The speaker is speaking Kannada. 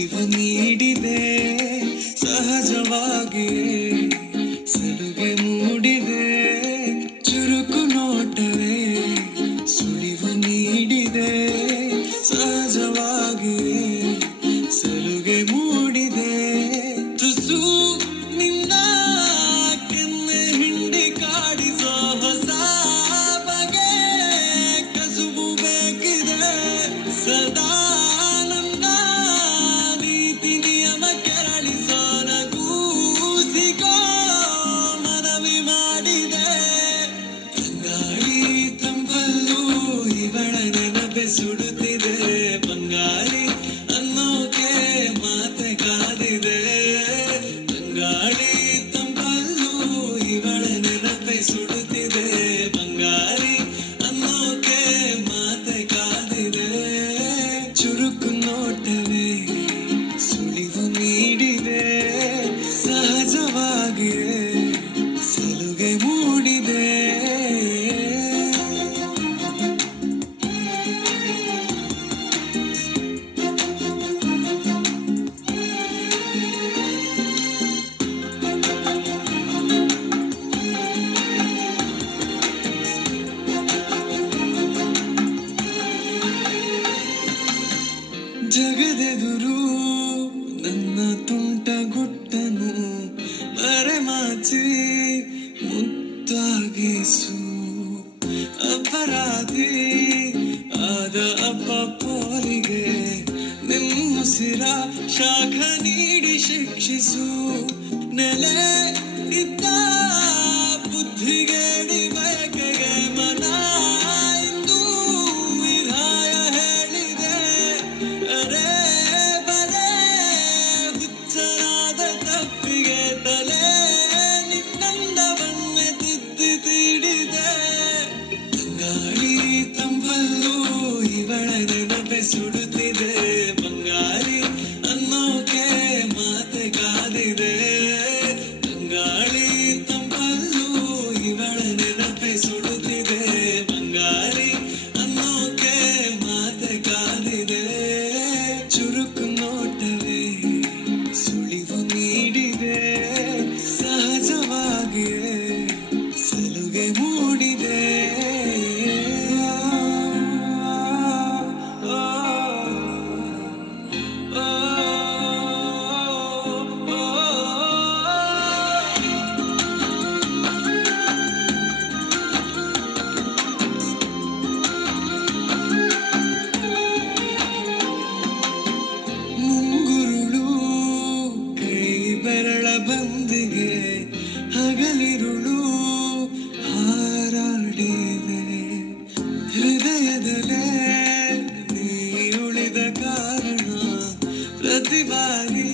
ಸುಳಿವು ನೀಡಿದೆ ಸಹಜವಾಗಿಯೇ ಸಲುಗೆ ಮೂಡಿದೆ ಚುರುಕು ನೋಟವೇ ಸುಳಿವು ನೀಡಿದೆ ಸಹಜವಾಗಿಯೇ ಸಲುಗೆ ಮೂಡಿದೆ ತುಸು ನಿನ್ನ ಕೆನ್ನೆ ಹಿಂಡಿ ಕಾಡಿಸೋ ಹೊಸ ಬಗೆ ಕಸುಬು ಬೇಕಿದೆ ಸದಾ ನನ್ನ ನೀತಿ ನಿಯಮ ಕೆರಳಿಸೋ ನಗೂಸಿಗೋ ಮನವಿ ಮಾಡಿದೆ ತಂಗಾಳಿ ತಂಪಲ್ಲೂ ಇವಳ ನೆನಪೆ ಸುಡುತ್ತಿದೆ ಬಂಗಾರಿ ಅನ್ನೋಕೆ ಮಾತೆ ಕಾದಿದೆ ತಂಗಾಳಿ ತಂಪಲ್ಲೂ ಇವಳ ನೆನಪೆ ಸುಡುತ್ತಿದೆ ಬಂಗಾರಿ ಅನ್ನೋಕೆ ಮಾತೆ ಕಾದಿದೆ ಚುರುಕು ನೋಟವೇ ಸುಳಿವು ನೀಡಿದೆ ಸಹಜವಾಗಿಯೇ ಸಲುಗೆ ಮೂಡಿದೆ ಜಗದೆದುರು ನನ್ನ ತುಂಟ ಗುಟ್ಟನು ಮರೆಮಾಚಿ ಮುದ್ದಾಗಿಸು ಅಪರಾಧಿ ಆದ ಅಪ್ಪಪ್ಪೋರಿಗೆ ನಿಮ್ಮುಸಿರ ಶಾಖ ನೀಡಿ ಶಿಕ್ಷಿಸು ನೆಲೆ ಇದ್ದ ಬುದ್ಧಿಗೇಡಿ ಬಯಕೆಗೆ ಮನ ಇಂದು ವಿಧಾಯ ಹೇಳಿದೆ ಅರೆ ಬರೇ ಹುಚ್ಚರಾದ ತಪ್ಪಿಗೆ ತಲೆ ನಿನ್ನಂದವನ್ನೇ ತಿದ್ದಿ ತೀಡಿದೆ ತಂಗಾಳಿ ತಂಬಲ್ಲೂ ಇವಳ ನೆನಪೆ ಸುಡುತ್ತಿದೆ ಬಂಗಾರಿ ಅನ್ನೋಕೆ ಮಾತೆ ಕಾದಿದೆ ತಂಗಾಳಿ ತಂಬಲ್ಲೂ ಇವಳ ನೆನಪೆ ಸುಡುತ್ತಿದೆ ಬಂಗಾರಿ ಅನ್ನೋಕೆ ಮಾತೆ ಕಾದಿದೆ ಚುರುಕು ನೋಟವೇ ಸುಳಿವು ನೀಡಿದೆ ಸಹಜವಾಗಿಯೇ ಸಲುಗೆ ಮೂಡಿದೆ ಮುಂಗುರುಳು ಕೈ ಬೆರಳ ಬಂದಿಗೆ ಹಗಲಿರುಳು ಹಾರಾಡಿದೆ ಹೃದಯದಲ್ಲೇ ನೀ ಉಳಿದ ಕಾರಣ ಪ್ರತಿ ಬಾರಿ